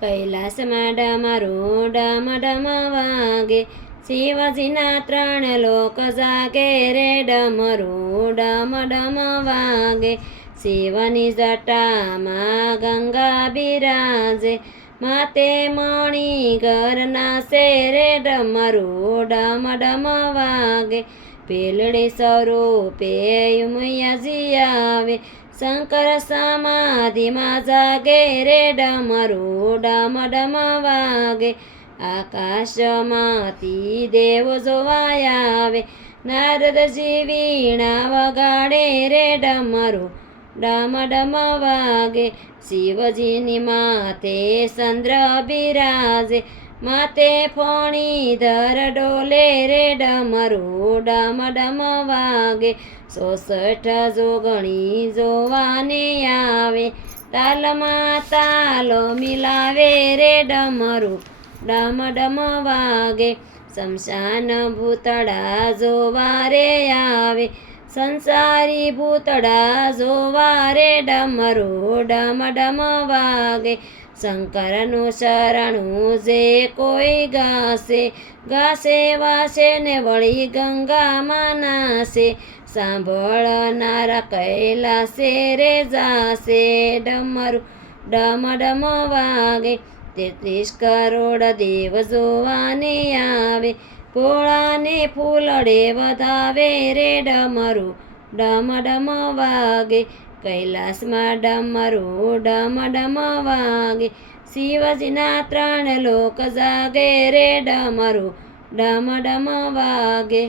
કૈલાસમાં ડમરું ડમ ડમ વાગે, શિવજીના 3 લોક જાગે રે, ડમરું ડમ ડમ વાગે. શિવની જટામાં ગંગા બિરાજે, માતે મણી ઘરના શેરે, ડમરું ડમ ડમ વાગે. ભેલડી સ્વરૂપે ઉમિયાજી આવે, શંકર સમાધિમાં જાગે રે, ડમરું ડમ ડમ વાગે. આકાશમાંથી દેવ જોવા આવે, નારદજી વીણા વગાડે રે, ડમરું ડમ ડમ વાગે. શિવજીની માથે ચંદ્ર બિરાજે, માતે ફણીધર ડોલે રે, ડમરું ડમ ડમ વાગે. 66 જોગણી જોવાને આવે, તાલમાં તાલો મિલાવે રે, ડમરું ડમ ડમ વાગે. શમશાન ભૂતળા જોવા રે આવે, સંસારી ભૂતળા જોવા રે, ડમરું ડમ ડમ વાગે. શંકરનું શરણું જે કોઈ ગાશે, ગાશે વાસે ને વળી ગંગામાં નાશે, સાંભળનારા કૈલાસે રે જાશે, ડમરું ડમ ડમ વાગે. 33 કરોડ દેવ જોવાને આવે, ભોળાને ફૂલડે વધાવે રે, ડમરું ડમ ડમ વાગે. કૈલાસમાં ડમરું ડમ ડમ વાગે, શિવજીના 3 લોક જાગે રે, ડમરું ડમ ડમ વાગે.